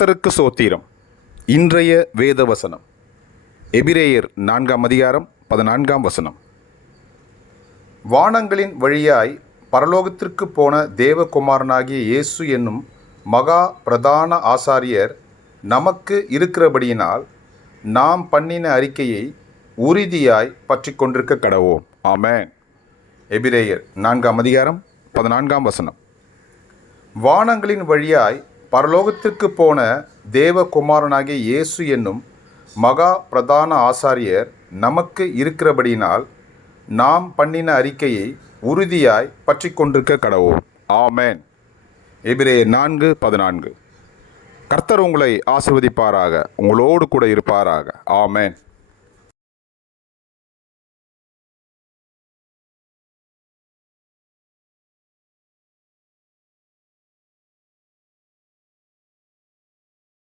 கர்த்தருக்கு சோத்திரம். இன்றைய வேத வசனம் எபிரேயர் 4:14. வானங்களின் வழியாய் பரலோகத்திற்கு போன தேவகுமாரனாகிய இயேசு என்னும் மகா பிரதான ஆசாரியர் நமக்கு இருக்கிறபடியினால் நாம் பண்ணின அறிக்கையை உறுதியாய் பற்றி கொண்டிருக்க கடவோம். ஆமென். எபிரேயர் 4:14. வானங்களின் வழியாய் பரலோகத்திற்கு போன தேவகுமாரனாகிய இயேசு என்னும் மகா பிரதான ஆசாரியர் நமக்கு இருக்கிறபடியினால் நாம் பண்ணின அறிக்கையை உறுதியாய் பற்றி கொண்டிருக்க கடவோம். ஆமென். எபிரேயர் 4:14. கர்த்தர் உங்களை ஆசீர்வதிப்பாராக, உங்களோடு கூட இருப்பாராக. ஆமென்.